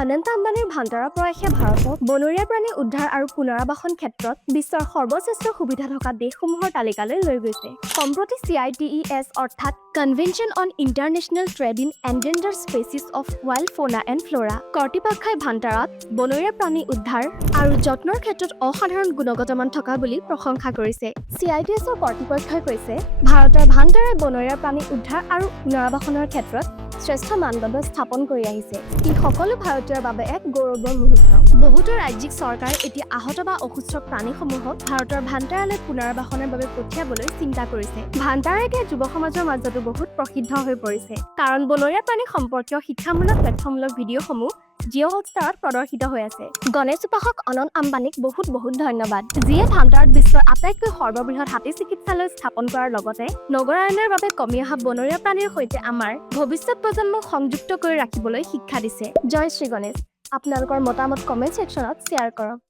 অনন্ত আম্বানীৰ ভাণ্ডাৰা প্ৰয়াসে ভাৰতক বনৰীয়া প্ৰাণী উদ্ধাৰ আৰু পুনৰাবাসন ক্ষেত্ৰত বিশ্বৰ সৰ্বশ্ৰেষ্ঠ সুবিধা থকা দেশসমূহৰ তালিকালৈ লৈ গৈছে। সম্প্ৰতি CITES অৰ্থাৎ convention on international trade in endangered species of wild fauna and flora কৰ্তৃপক্ষই ভাণ্ডাৰাত বনৰীয়া প্ৰাণী উদ্ধাৰ আৰু যত্নৰ ক্ষেত্ৰত অসাধাৰণ গুণগত মান থকা বুলি প্ৰশংসা কৰিছে। CITESৰ কৰ্তৃপক্ষই কৈছে, ভাৰতৰ ভাণ্ডাৰাই বনৰীয়া প্ৰাণী উদ্ধাৰ আৰু পুনৰাবাসনৰ ক্ষেত্ৰত শ্ৰেষ্ঠ মানদণ্ড স্থাপন কৰি আহিছে। ই সকলো ভাৰতীয়ৰ বাবে এক গৌৰৱৰ মুহূৰ্ত। বহুতো ৰাজ্যিক চৰকাৰে এতিয়া আহত বা অসুস্থ প্ৰাণীসমূহক ভাৰতৰ ভাণ্ডাৰালৈ পুনৰাবাসনৰ বাবে পঠিয়াবলৈ চিন্তা কৰিছে। ভাণ্ডাৰা এতিয়া যুৱ সমাজৰ মাজতো বহুত প্ৰসিদ্ধ হৈ পৰিছে, কাৰণ বনৰীয়া প্ৰাণী সম্পৰ্কীয় শিক্ষামূলক তথ্যমূলক ভিডিঅ'সমূহ জিঅ' হটষ্টাৰত প্ৰদৰ্শিত হৈ আছে। গণেশ উপাসক অনন্ত আম্বানীক বহুত ধন্যবাদ, যিয়ে ভাণ্ডাৰাত বিশ্বৰ আটাইতকৈ সৰ্ববৃহৎ হাতী চিকিৎসালয় স্থাপন কৰাৰ লগতে নগৰায়নৰ বাবে কমি অহা বনৰীয়া প্ৰাণীৰ সৈতে আমাৰ ভৱিষ্যত প্ৰজন্মক সংযুক্ত কৰি ৰাখিবলৈ শিক্ষা দিছে। জয় শ্ৰী গণেশ। আপোনালোকৰ মতামত কমেণ্ট ছেকশ্যনত শ্বেয়াৰ কৰক।